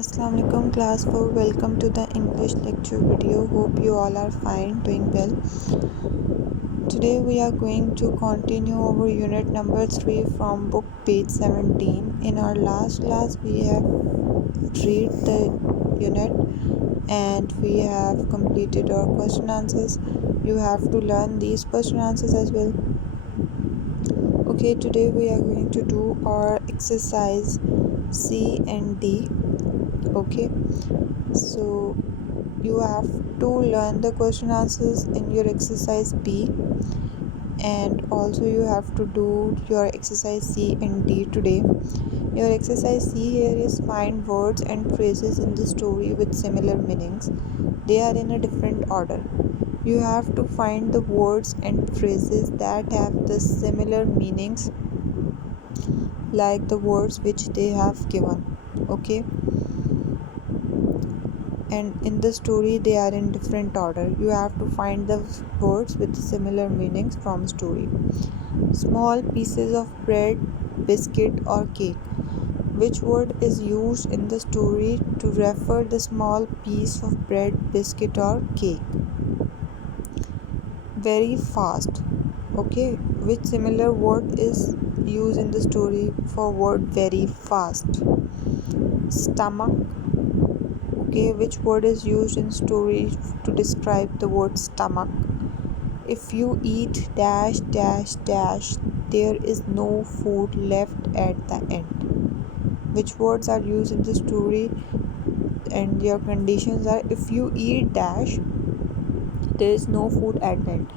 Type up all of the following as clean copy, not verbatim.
Assalamualaikum class 4. Welcome to the English lecture video. Hope you all are fine, doing well. Today we are going to continue our unit number 3 from book page 17. In our last class we have read the unit and we have completed our question answers. You have to learn these question answers as well. Okay, today we are going to do our exercise C and D. Okay, so you have to learn the question answers in your exercise B, and also you have to do your exercise C and D today. Your exercise C here is find words and phrases in the story with similar meanings. They are in a different order. You have to find the words and phrases that have the similar meanings like the words which they have given. Okay, and in the story they are in different order. You have to find the words with similar meanings from story. Small pieces of bread, biscuit or cake. Which word is used in the story to refer the small piece of bread, biscuit or cake? Very fast. Okay, which similar word is used in the story for word very fast? Stomach. Okay, which word is used in story to describe the word stomach? If you eat dash dash dash, there is no food left at the end. Which words are used in the story and their conditions are if you eat dash, there is no food at the end.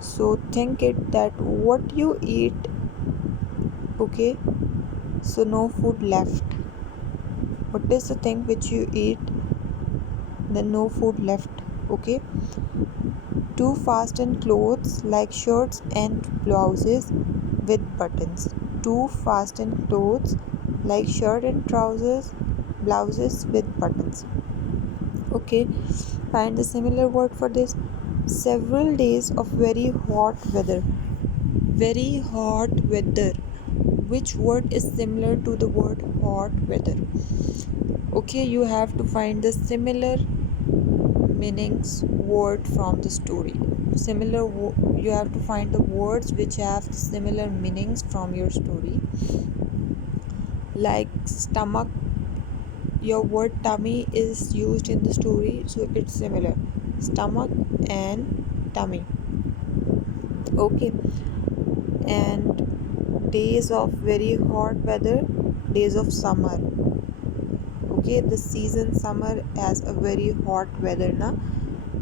So think it that what you eat, okay, so no food left. What is the thing which you eat, then no food left? Okay, to fasten clothes like shirts and blouses with buttons. To fasten clothes like shirt and trousers, blouses with buttons. Okay, find the similar word for this. Several days of very hot weather. Very hot weather. Which word is similar to the word hot weather? Okay, you have to find the similar meanings word from the story. You have to find the words which have similar meanings from your story. Like stomach, your word tummy is used in the story, so it's similar. Stomach and tummy. Okay, and days of very hot weather, days of summer. Okay, the season summer has a very hot weather na.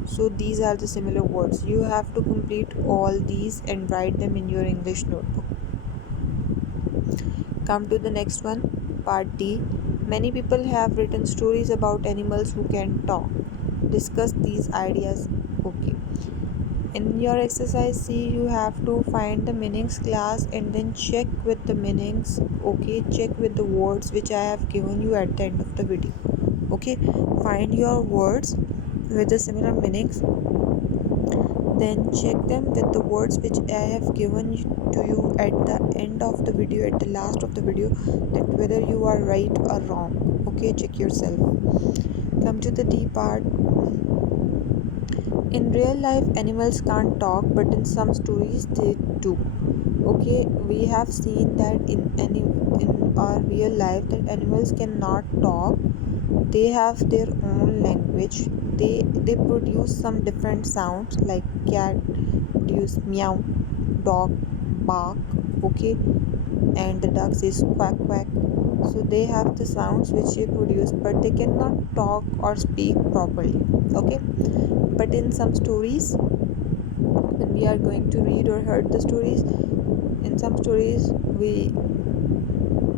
So these are the similar words. You have to complete all these and write them in your English notebook. Come to the next one, part D. Many people have written stories about animals who can talk. Discuss these ideas. Okay. In your exercise C, you have to find the meanings class and then check with the meanings. Okay, check with the words which I have given you at the end of the video. Okay, find your words with the similar meanings, then check them with the words which I have given to you at the end of the video, at the last of the video, that whether you are right or wrong. Okay, check yourself. Come to the D part. In real life animals can't talk, but in some stories they do. Okay, we have seen that in our real life that animals cannot talk. They have their own language. They produce some different sounds, like cat produce meow, dog bark, okay, and the duck says quack quack. So they have the sounds which they produce, but they cannot talk or speak properly. Okay, but in some stories, when we are going to read or heard the stories, in some stories we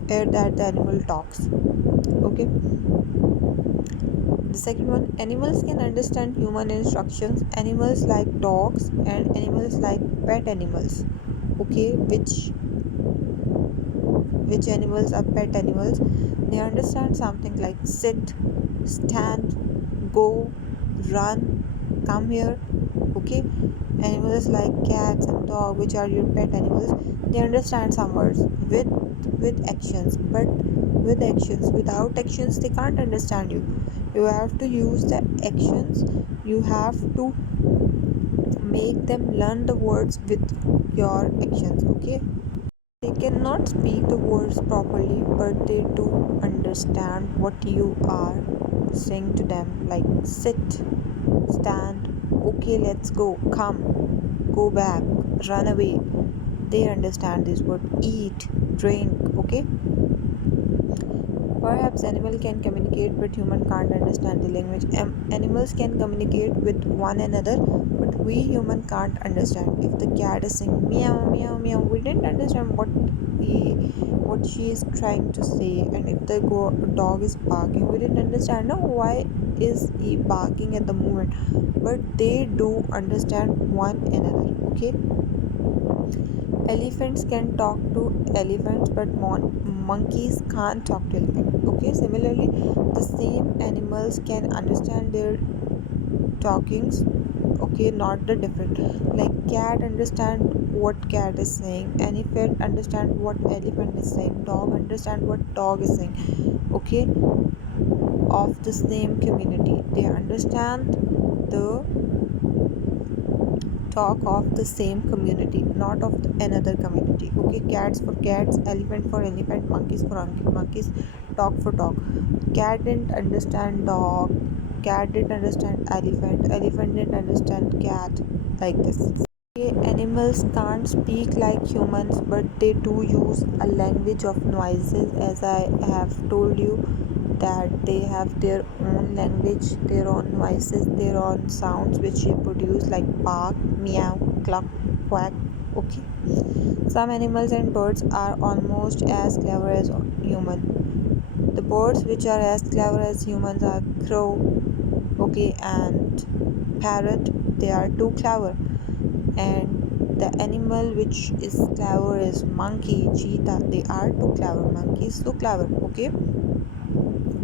hear that the animal talks. Okay, the second one, animals can understand human instructions. Animals like dogs and animals like pet animals. Okay, which animals are pet animals? They understand something like sit, stand, go, run, come here. Okay, animals like cats and dog, which are your pet animals, they understand some words with actions, but with actions. Without actions they can't understand you. You have to use the actions. You have to make them learn the words with your actions. Okay, they cannot speak the words properly, but they do understand what you are saying to them, like sit, stand, okay, let's go, come, go back, run away. They understand this word. Eat, drink. Okay, perhaps animal can communicate, but human can't understand the language. Animals can communicate with one another, but we human can't understand. If the cat is saying meow meow meow, we didn't understand what she is trying to say. And if the dog is barking, we didn't understand. No, why is he barking at the moment? But they do understand one another. Okay, elephants can talk to elephants, but monkeys can't talk to elephants. Okay, similarly, the same animals can understand their talkings. Okay, not the different. Like cat understand what cat is saying, elephant understand what elephant is saying, dog understand what dog is saying. Okay, of the same community, they understand the talk of the same community, not of another community. Okay, cats for cats, elephant for elephant, monkeys for monkeys, dog for dog. Cat didn't understand dog, cat didn't understand elephant, elephant didn't understand cat, like this. Okay, animals can't speak like humans, but they do use a language of noises. As I have told you, that they have their own language, their own noises, their own sounds which they produce, like bark, meow, cluck, quack. Okay, some animals and birds are almost as clever as human. The birds which are as clever as humans are crow, okay, and parrot. They are too clever. And the animal which is clever is monkey, cheetah. They are too clever. Monkey is so clever. Okay,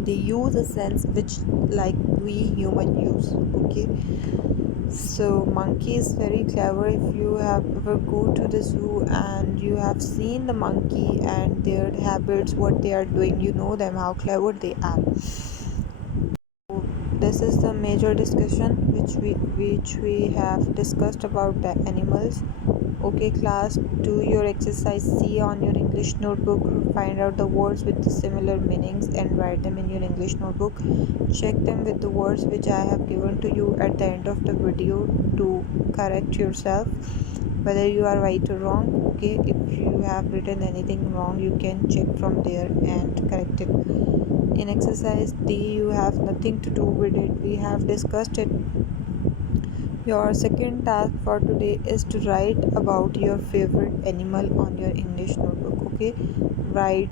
they use a sense which like we human use. Okay, so monkey is very clever. If you have ever go to the zoo and you have seen the monkey and their habits, what they are doing, you know them, how clever they are. This is the major discussion which we have discussed about the animals. Okay class, do your exercise C on your English notebook. Find out the words with the similar meanings and write them in your English notebook. Check them with the words which I have given to you at the end of the video to correct yourself whether you are right or wrong. Okay, if you have written anything wrong, you can check from there and correct it. In exercise D, you have nothing to do with it, we have discussed it. Your second task for today is to write about your favorite animal on your English notebook. Okay, write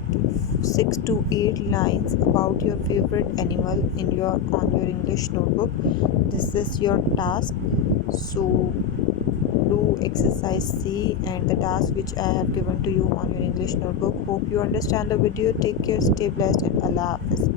6 to 8 lines about your favorite animal on your English notebook. This is your task. So do exercise C and the task which I have given to you on your English notebook. Hope you understand the video. Take care, stay blessed, and Allah Hafiz.